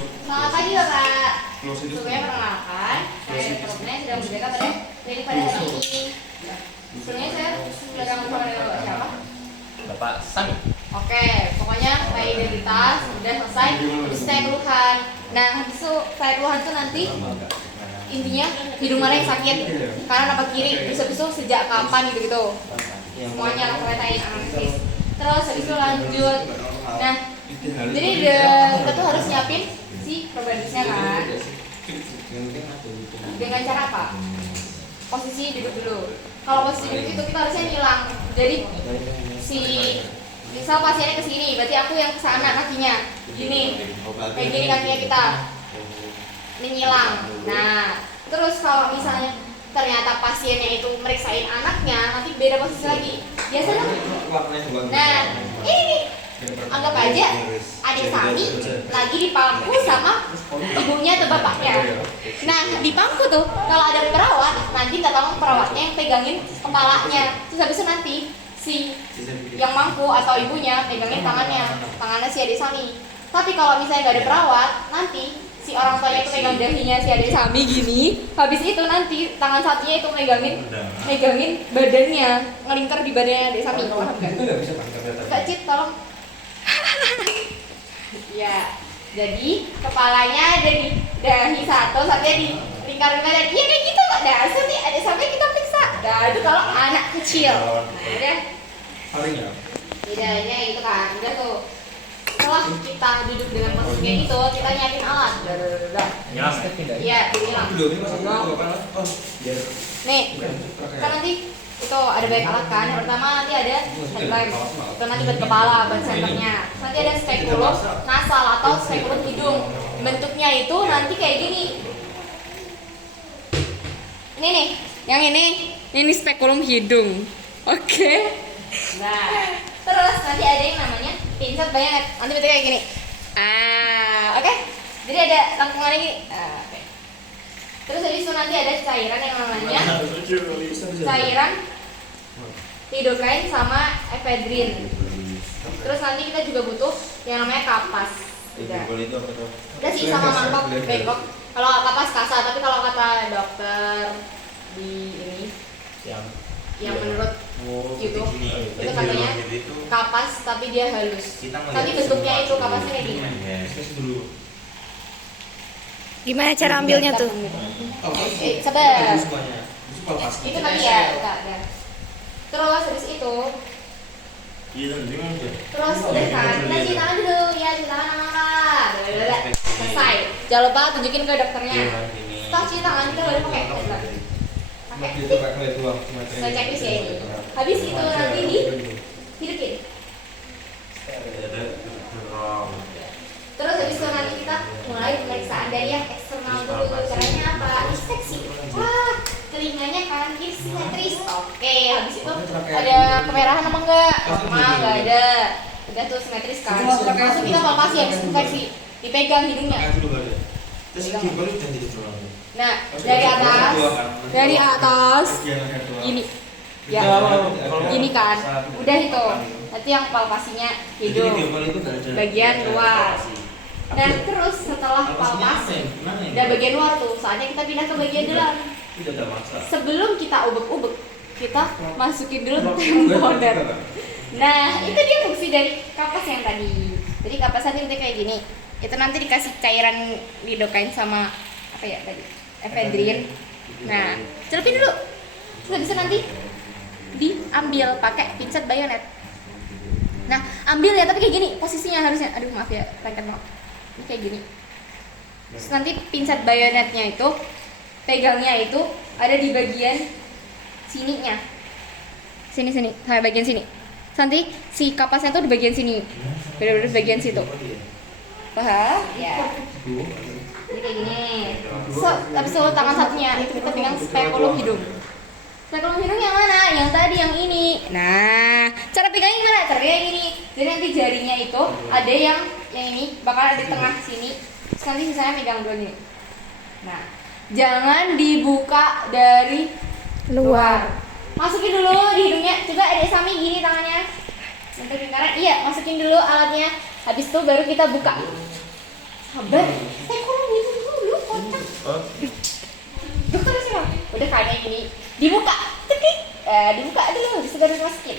Selamat pagi Bapak. Sebelumnya perkenalkan, saya Dr. Rupna yang sedang menjaga pada klinik pada hari ini. Sebelumnya saya sedang bersama dengan Bapak siapa? Bapak Sami. Oke, pokoknya saya identitas udah selesai. Habis saya keluhan. Nah, habis itu saya keluhan tuh nanti intinya hidung mana yang sakit, kanan apa kiri, terus habis itu sejak kapan gitu-gitu. Semuanya akan saya tanyain analisis. Terus habis itu lanjut. Nah, jadi kita tuh harus nyiapin si probabilitasnya kan. Dengan cara apa? Posisi duduk dulu. Kalau posisi duduk itu kita harusnya nyilang. Jadi si misal pasiennya ke sini, berarti aku yang ke sana kakinya. Gini. Kayak gini kakinya kita. Ini nyilang. Nah, terus kalau misalnya ternyata pasiennya itu meriksain anaknya, nanti beda posisi lagi. Biasanya. Nah, ini anggap aja adik Sami lagi di pangku sama ibunya atau bapaknya. Nah, di pangku tuh kalau ada perawat, nanti nggak tolong perawatnya yang pegangin kepalanya. Terus habis itu nanti si yang mangku atau ibunya pegangin tangannya si adik Sami. Tapi kalau misalnya nggak ada perawat, nanti si orang tuanya itu megang dahinya si adik Sami gini. Habis itu nanti tangan satunya itu megangin badannya, ngelingkar di badannya adik Sami. Paham nggak? Kak Cit, tolong. Ya, jadi kepalanya ada di dahi satu, satunya di lingkar badan. Iya kayak gitu kok. Dasar nih adik Sami kita periksa. Nah, itu kalau anak kecil. Nah, udah. Bedanya itu kan, udah tuh. Setelah kita duduk dengan posisi kayak gitu, kita nyiapin alat. Iya, hilang. Nih, kan nanti itu ada banyak alat kan. Yang pertama nanti ada headlamp, itu nanti buat kepala, buat senternya. Nanti ada spekulum nasal atau spekulum hidung. Bentuknya itu nanti kayak gini. Ini nih, yang ini spekulum hidung. Oke. Nah, terus nanti ada yang namanya pincet bayonet. Nanti bentuknya kayak gini. Oke. Jadi ada lengkungannya gini. Oke. Terus habis itu nanti ada cairan yang namanya cairan lidocaine sama ephedrine. Terus nanti kita juga butuh yang namanya kapas. Udah sih sama mangkok bengkok. Kalau kapas kasar, tapi kalau kata dokter di ini yang menurut YouTube itu katanya kapas tapi dia halus. Tapi bentuknya itu kapasnya kayak gini. Gimana cara ambilnya tuh? Sabar. Itu tadi ya, udah. Terus habis itu terus udah kan, kita cuci tangan dulu ya, cuci tangan angkat. Selesai. Jangan lupa tunjukin ke dokternya. Setelah cuci tangan kita boleh pakai headlamp. Saya checklist ya ini. Habis itu nanti dihidupin. Terus habis itu nanti kita mulai pemeriksaan dari yang eksternal dulu. Caranya apa? Inspeksi. Wah, telinganya kan simetris. Oke, habis itu ada kemerahan apa enggak? Normal, enggak ada. Udah tuh simetris kan. Langsung kita palpasi habis infeksi. Dipegang hidungnya. Nah, dari atas gini. Ya, gini kan. Udah itu. Nanti yang palpasinya hidung. Bagian luar. Nah, terus setelah palpasi dan bagian luar tuh, saatnya kita pindah ke bagian dalam. Sebelum kita ubek-ubek, kita masukin dulu tempoder. Nah, itu dia fungsi dari kapas yang tadi. Jadi kapas tadi kayak gini. Itu nanti dikasih cairan lidocaine sama apa ya tadi? Ephedrine. Nah, celupin dulu. Terus bisa nanti diambil pakai pincet bayonet. Nah, ambil ya tapi kayak gini posisinya harusnya. Aduh, maaf ya, lengket banget. Ini kayak gini. Terus nanti pincet bayonetnya itu pegangnya itu ada di bagian sininya. Sini, sampai bagian sini. Nanti si kapasnya tuh di bagian sini. Benar-benar di bagian situ. Paham? Ya. Jadi kayak gini. Tapi selalu tangan satunya itu kita pegang spekulum hidung. Spekulum hidung yang mana? Yang tadi, yang ini. Nah, cara pegangnya gimana? Cara pegangnya gini. Jadi nanti jarinya itu ada yang ini bakal ada di tengah sini. Terus nanti sisanya pegang dulu nih. Nah, jangan dibuka dari luar. Masukin dulu di hidungnya. Coba adik Sami gini tangannya. Untuk lingkaran, iya, masukin dulu alatnya. Habis itu baru kita buka. sabar, spekulum itu dulu kocak. Dokter siapa? Udah kayaknya gini, dibuka, tekik, dibuka dulu, habis itu baru masukin.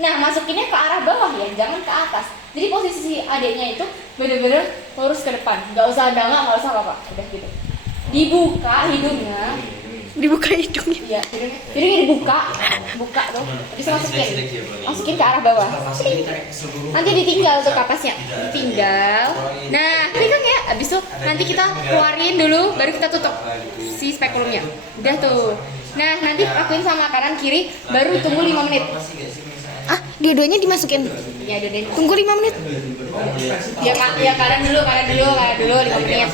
Nah masukinnya ke arah bawah ya, jangan ke atas. Jadi posisi adiknya itu bener-bener lurus ke depan, nggak usah dangak, nggak usah apa-apa, udah gitu. Dibuka hidungnya, Dibuka hidungnya. iya hidungnya dibuka, buka tuh, bisa masukin ke arah bawah. Nanti ditinggal tuh kapasnya, ditinggal. Nah pegang ya, abis itu nanti kita keluarin dulu, baru kita tutup si spekulumnya. Udah tuh. Nah nanti lakuin sama kanan kiri, baru tunggu 5 menit. Ah, dua-duanya dimasukin. Ya udah deh. Tunggu 5 menit. Ya kanan dulu 5 menit.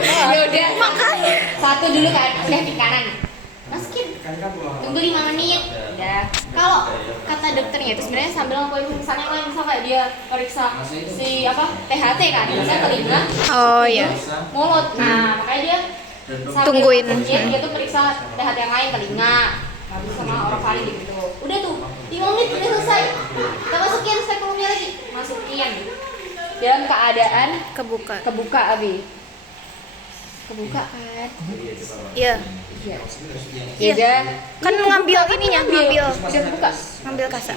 Ya udah, makanya satu dulu kan, kaki kanan. Masukin. Tunggu 5 menit. Udah. Kalau kata dokternya itu sebenarnya sambil ngelakuin pemeriksaan yang lain, misal kayak dia periksa si THT kan, misalnya telinga. Oh iya. Mulut. Nah, makanya dia sambil Tungguin. dia tuh periksa THT yang lain, telinga, habis sama orofaring gitu. Udah tuh 5 menit udah selesai. Kita masukin spekulumnya lagi, masukin dalam keadaan kebuka Abi. Kebuka kan? Iya. Iya. Iya. Udah. Kan ngambil ininya, ngambil Udah buka. ngambil kasa.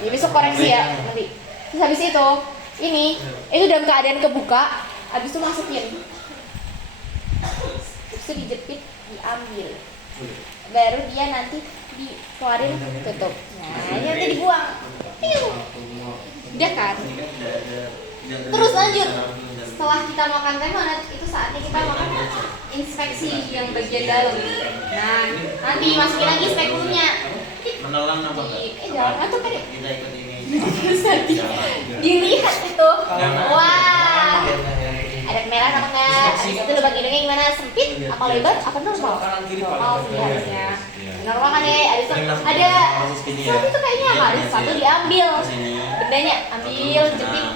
Ya besok koreksi ya nanti. Terus habis itu itu dalam keadaan kebuka, habis itu masukin. Terus itu dijepit, diambil. Baru dia nanti dikeluarin, tutup. Nah, ini nanti dibuang. Udah kan? Terus lanjut. Setelah kita makan mana itu saatnya kita makan inspeksi yang bagian dalam. Nah, nanti masukin lagi spekulumnya. Menelan apa enggak? Jangan atau kan Kita ikut ini. dilihat itu. Jangan. Wah. Ada kemeran apa enggak? Habis itu lubang hidungnya gimana? Sempit apa lebar? Apa normal? Normal sih harusnya. Normal kan ya? Habis itu ada satu itu kayaknya apa? Ada satu diambil. Bendanya ambil, jepit.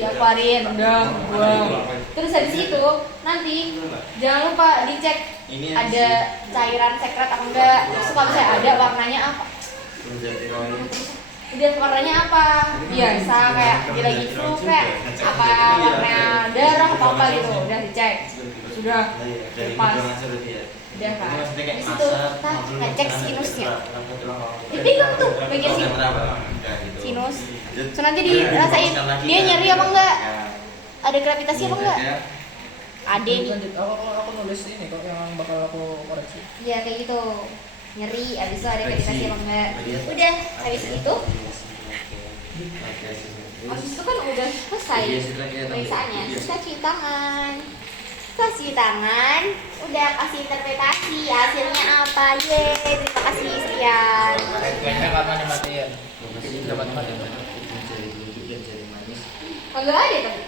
Diakuarin, udah buang. Terus habis itu nanti jangan lupa dicek ada cairan sekret apa enggak. Terus kalau misalnya ada warnanya apa? Udah warnanya apa? Biasa kayak dia lagi flu kayak apa warna darah apa apa gitu. Udah dicek. Sudah pas. Udah kan. Habis itu kita ngecek sinusnya. Dipegang tuh bagian sinus. So nanti dirasain dia nyeri apa enggak? Ada gravitasi apa enggak? Ada nih. Aku nulis ini kok yang bakal aku koreksi. Iya kayak gitu. Nyeri, habis itu ada gravitasi apa enggak? Udah, habis itu habis itu kan udah selesai pemeriksaannya. Kita cuci tangan. Kita cuci tangan, udah kasih interpretasi hasilnya apa. Yeay, terima kasih sekian. Kayaknya karena dimatiin. Dapat mati. Enggak ada tapi.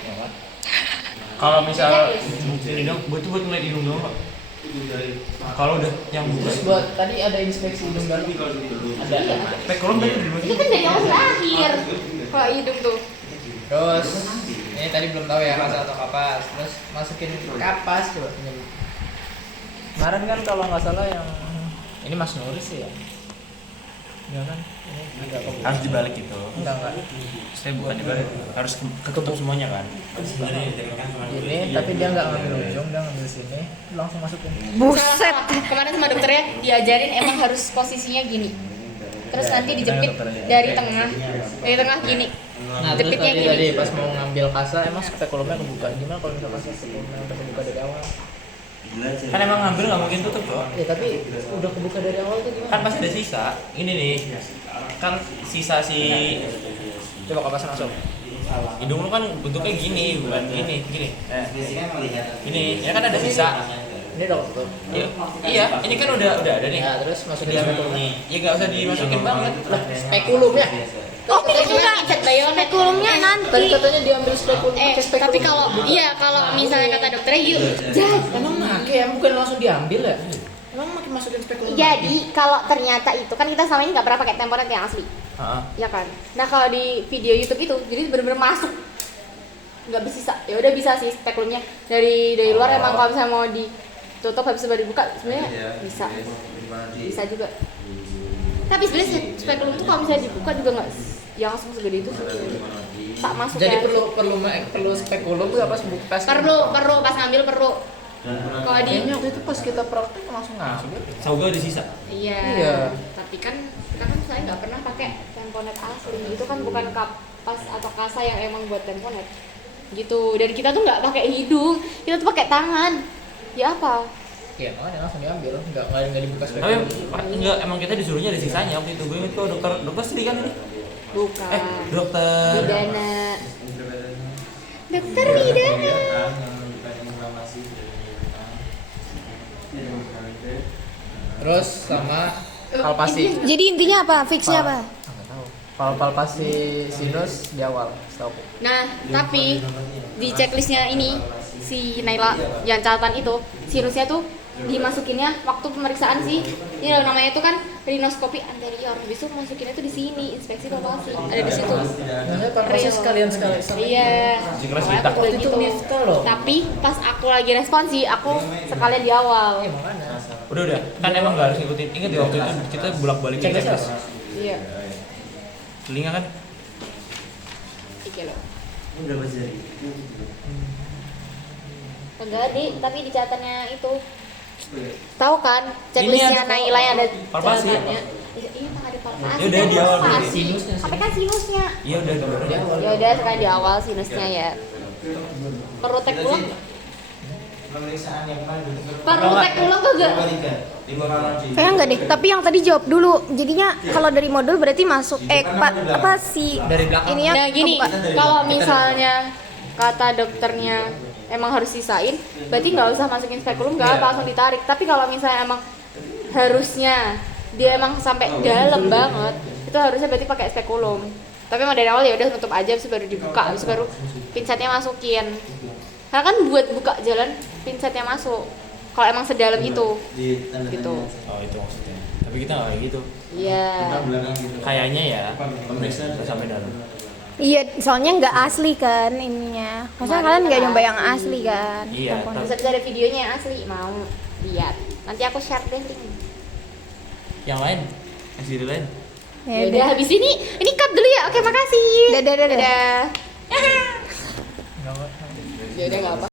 Kalau misal ini dong, buat ngeliat hidung dong Pak. Kalau udah yang Terus buat tadi ada inspeksi hidung dalam. Ada. spekulum tadi dulu. Itu kan dari awal sampai akhir. Kalau hidung tuh. Terus ini tadi belum tahu ya kasa atau kapas. Terus masukin kapas coba. Kemarin kan kalau nggak salah yang ini Mas Nuris ya. Ya kan? Ini agak kebuka. Harus dibalik itu. Enggak. Saya bukan dibalik, harus ketutup semuanya kan. Ini tapi dia nggak ngambil ujung, dia ngambil sini, langsung masukin. Buset. Kemarin sama dokternya diajarin emang harus posisinya gini. Terus nanti dijepit dari tengah gini. Nah, terus Jepitnya tadi gini. pas mau ngambil kasa emang spekulumnya kebuka. Gimana kalau misalkan spekulumnya udah kebuka dari awal? Kan emang ngambil nggak mungkin tutup kok. Ya tapi udah kebuka dari awal tuh gimana? Kan pasti ada sisa. Ini nih, kan sisa si Coba kapasnya masuk. hidung lu kan bentuknya gini, bukan gini. Ini kan ada sisa. Ini udah ketutup. Iya, ini kan udah ada nih. Nah, terus masukin Dia spekulumnya. ya nggak usah dimasukin banget. Spekulumnya. Oh, enggak. Spekulumnya Tadi nanti. katanya diambil spekulum pakai spekulum. Tapi kalau misalnya kata dokternya yuk. emang make ya bukan langsung diambil ya? Emang makin masukin spekulum. Jadi kalau ternyata itu kan kita selama ini nggak pernah pakai temporet yang asli, Heeh. ya kan? Nah kalau di video YouTube itu jadi bener-bener masuk, nggak bisa. Ya udah bisa sih spekulumnya dari luar emang kalau misalnya mau ditutup habis itu baru dibuka sebenarnya bisa juga. Tapi sebenarnya spekulum tuh kalau misalnya dibuka juga nggak yang langsung segede itu sih. Tak masuk Jadi kayak- perlu spekulum tuh pas buka tes. perlu pas ngambil perlu. Kalau di Kayaknya waktu itu pas kita praktek langsung ngambil. Sauga udah sisa. iya. Iya. Tapi kan kita kan saya nggak pernah pakai temponet asli. Itu kan bukan kapas atau kasa yang emang buat temponet. Gitu. Dan kita tuh nggak pakai hidung, kita tuh pakai tangan. Ya apa? Iya, makanya langsung diambil, nggak dibuka Tapi spekulum. enggak, emang kita disuruhnya ada sisanya waktu itu. Gue inget kok dokter Sri kan ini. Bukan. Dokter Bidana. Dokter Bidana. Terus sama palpasi. Jadi intinya apa? Fixnya apa? Nggak tahu. Palpasi sinus di awal, stop. Nah, tapi di checklistnya ini si Naila yang catatan itu sinusnya tuh dimasukinnya waktu pemeriksaan sih. Ini loh, namanya itu kan rinoskopi anterior. Besok masukinnya tuh di sini, inspeksi palpasi. Ada di situ. Maksudnya palpasi Real. sekalian. Iya. Di kelas Makanya kita. aku kayak Itu gitu. Nifta loh. Tapi pas aku lagi responsi, aku sekalian di awal. Iya, makanya. Udah. Kan emang nggak harus ngikutin. Ingat ya waktu itu kita bolak-balik Checklist checklist. apa? Iya. Telinga kan Oke loh. Berapa jari? Enggak, tapi di catatannya itu. Tahu kan checklistnya Ini ada Naila yang ada palpasi. catatannya. Iya, emang ada palpasi. Ya udah, di awal dulu. Palpasi. Sinusnya sih. Tapi kan sinusnya. iya udah gambarnya. Di awal. Ya udah sekarang di awal sinusnya ya. Perlu tek ulang? Pemeriksaan yang mana? Perlu tek ulang kagak? 5 Kayaknya enggak deh. Tapi yang tadi jawab dulu. Jadinya kalau dari modul berarti masuk apa sih? Dari belakang. Ininya Nah gini, kebuka. kalau misalnya kata dokternya emang harus sisain, berarti nggak usah masukin spekulum, nggak apa langsung ditarik. Tapi kalau misalnya emang harusnya dia emang sampai dalam banget, itu harusnya berarti pakai spekulum. Tapi emang dari awal ya udah tutup aja, habis baru dibuka, habis baru pinsetnya masukin. Karena kan buat buka jalan pinsetnya masuk. Kalau emang sedalam itu, gitu. Oh itu maksudnya. Tapi kita nggak kayak gitu. Iya. Kayaknya ya. Pemeriksaan sampai dalam. Iya, soalnya nggak asli kan ininya. Maksudnya kalian nggak nyoba yang asli kan? Iya, Tamponnya. Bisa ada videonya yang asli, mau lihat. Nanti aku share deh link. Yang lain, SD lain. Ya Ya udah udah. habis ini cut dulu ya. Oke, makasih. Dadah. Dadah. Nggak- Ya udah nggak apa.